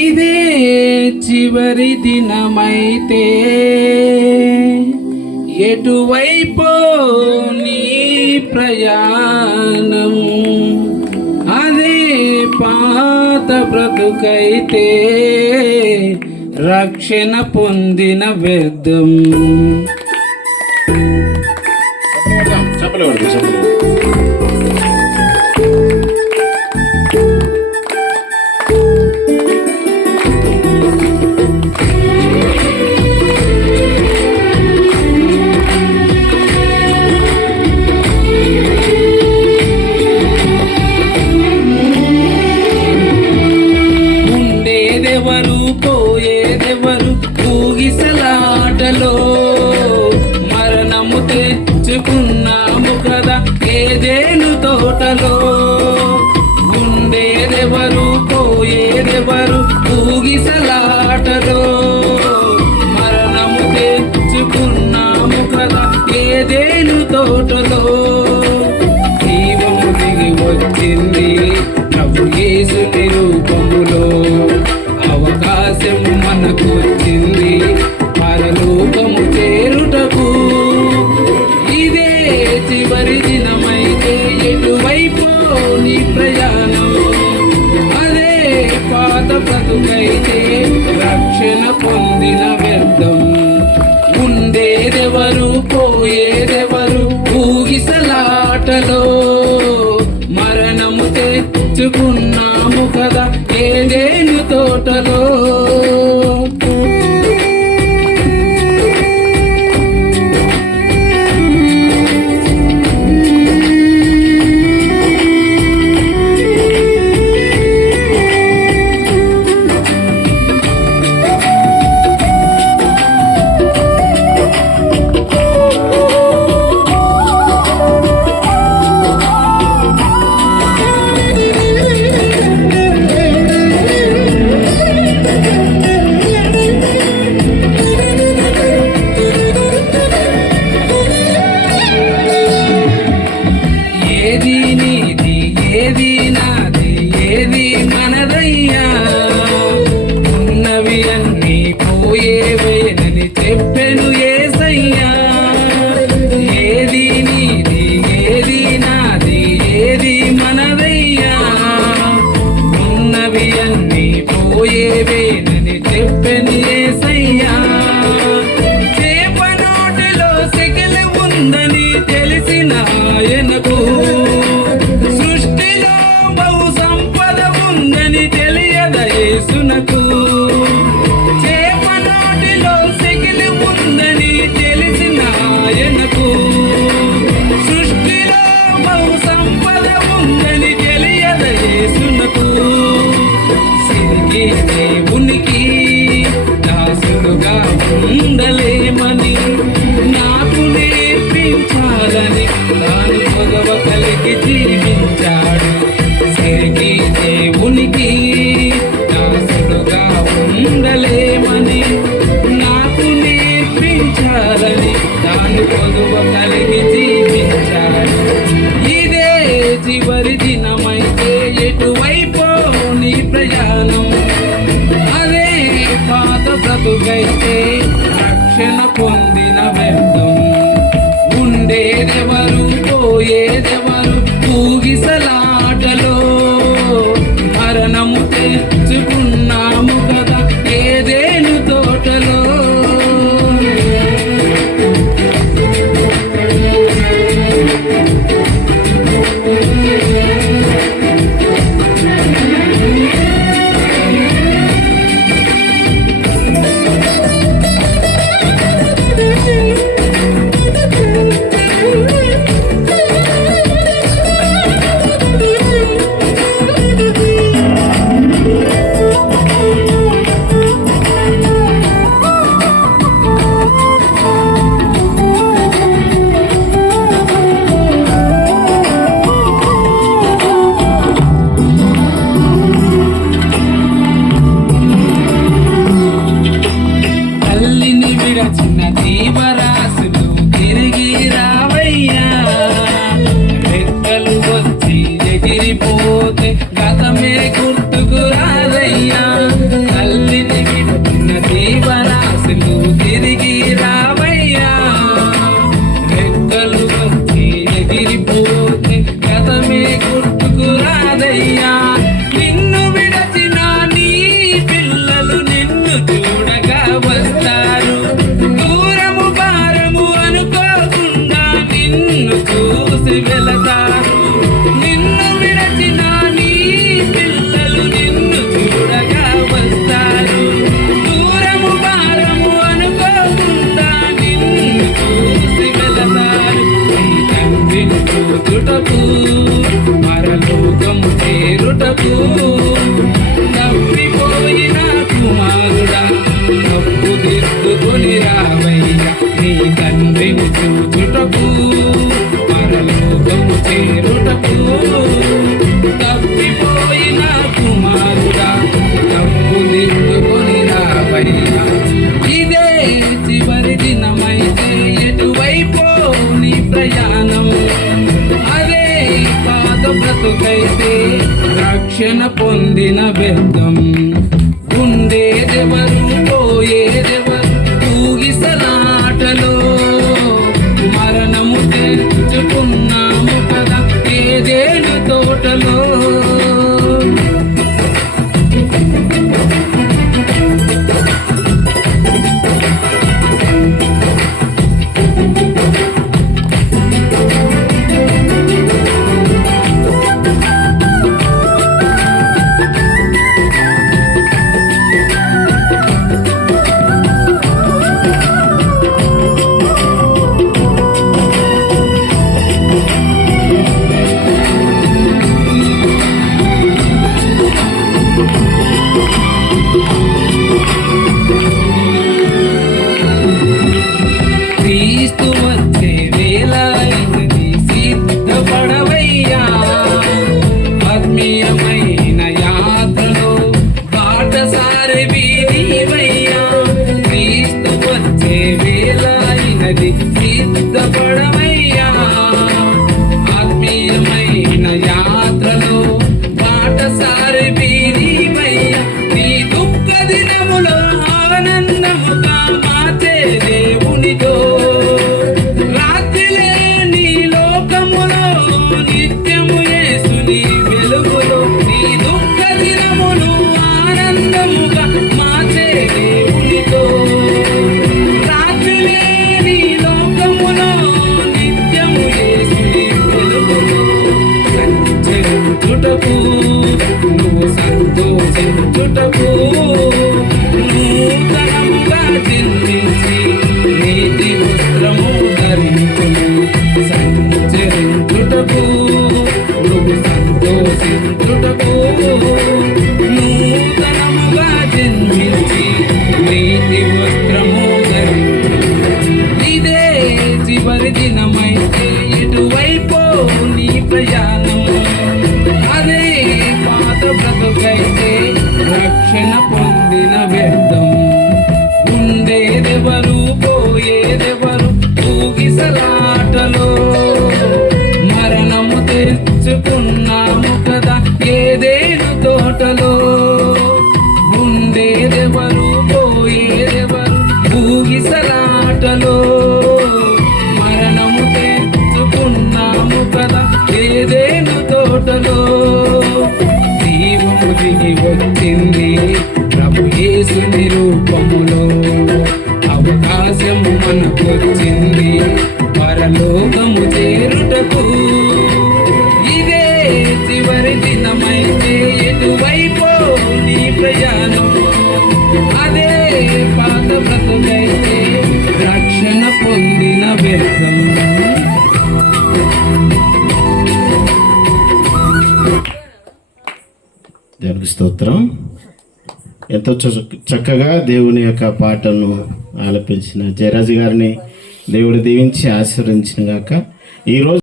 ఇదే చివరి దినమైతే ఎటువైపో నీ ప్రయాణం, అదే పాత బ్రతుకైతే రక్షణ పొందిన వ్యర్థం. ఉండేదెవరు పోయేదెవరు ఊగిసలాటలో, మరణము తెచ్చుకున్నాము కదా ఏదేను తోటలో. ఉండేదెవరు పోయేదెవరు ఊగిసలాటలో, మరణము తెచ్చుకున్నాము కదా ఏదేను తోటలో. జీవము దిగి వచ్చింది ప్రభు యేసుని రూపములో, అవకాశము మనకు వచ్చింది పరలోకము చేరుటకు. ఇదే చివరి దినమైతే ఎటువైపు నీ ప్రయాణం, అదే పాత బ్రతుకైతే రక్షణ పొందిన వ్యర్థం. ఉండేదెవరు పోయేదెవరు ఊగిసలాటలో, మరణము తెచ్చుకున్నాము కదా ఏదేను తోటలో. ఏది నీది ఏది నాది ఏది మనదయ్యా, ఉన్నవి అన్నీ పోయేవేనని చెప్పెను యేసయ్యా. ఏది నీది ఏది నాది ఏది మనదయ్యా, ఉన్నవి అన్నీ పోయేవేనని చెప్పెను యేసయ్యా. చేప నోటిలో సెగలు ఉందని తెలిసిన ఆయనకు, సృష్టిలో బహు సంపద ఉందని తెలియద యేసునకు. చేప నోటిలో సెగలు ఉందని తెలిసిన ఆయనకు, సృష్టిలో బహు సంపద ఉందని తెలియద యేసునకు. సిరికి దేవునికి దాసులుగా ఉండలేమని నాకు నేర్పించాలని తాను పొగవ కలిగి జీవించాడు. సిరికి దేవునికి దాసులుగా ఉండలేమని నాకు నేర్పించాలని తాను పొగవ కలిగి జీవించాడు. ఇదే చివరి దినమైతే ఎటువైపో నీ ప్రయాణం, అదే పాత బ్రతుకైతే రక్షణ పొందిన వ్యర్థం. ఉండేదెవరు పోయేదెవరు ఊగిసలాటలో, మరణము తెచ్చుకున్నాము కదా ఏదేను తోటలో. దర్శించుటకు పరలోకము చేరుటకు తప్పిపోయిన కుమారుడా తప్పు దిద్దుకొని రావయ్యా నీ తండ్రిని చూచుటకు పరలోకము చేరుటకు తప్పిపోయిన కుమారుడా తప్పు దిద్దుకొని రావయ్యా ఇదే చివరి దినమైతే ఎటువైపో నీ ప్రయాణం అదే పాత బ్రతుకైతే రక్షణ పొందిన వ్యర్థం ఉండేదెవరు పోయేదెవరు ఊగిసలాటలో మరణము తెచ్చుకున్నాము కదా ఏదేను తోటలో క్రీస్తు వచ్చే వేళ అయింది సిద్ధపడవయ్యా ఆత్మీయమైన యాత్రలో బాటసారివి నీవయ్యా క్రీస్తు వచ్చే వేళ అయినది సిద్ధపడవయ్యా ఆత్మీయమైన యాత్రలో బాటసారివి నీవయ్యా నీ దుఃఖ దినములో ఆనందముగా మార్చే దేవునితో రాత్రిలే నీ లోకములో నిత్యము యేసుని వెలుగులో నీ దుఃఖ దినములు ఆనందముగా మార్చే దేవునితో రాత్రిలే నీ లోకములో నిత్యము యేసుని వెలుగులో సంచరించుటకు నువ్వు సంతోషించుటకు నూతనముగా జన్మించి నీతి వస్త్రము ధరించుము సంచరించుటకు నువ్వు సంతోషించుటకు నూతనముగా జన్మించి నీతి వస్త్రము ధరించుము ఇదే చివరి దినమైతే ఎటువైపో నీ ప్రయాణం అదే పాత బ్రతుకైతే రక్షణ పొందిన వ్యర్థం ఉండేదెవరు పోయేదెవరు ఊగిసలాటలో మరణము తెచ్చుకున్నాము కదా ఏదేను తోటలో ఉండేదెవరు పోయేదెవరు ఊగిసలాటలో మరణము తెచ్చుకున్నాము కదా ఏదేను తోటలో జీవము దిగి వచ్చింది ప్రభు యేసుని రూపములో అవకాశము మనకొచ్చింది పరలోకము చేరుటకు ఇదే చివరి దినమైతే ఎటువైపో నీ ప్రయాణం అదే పాత బ్రతుకైతే రక్షణ పొందిన వ్యర్థం దేవునికి స్తోత్రం. ఎంతో చక్కగా దేవుని యొక్క పాటను ఆలపించిన జయరాజు గారిని దేవుడు దీవించి ఆశీర్వదించిన గాక. ఈరోజు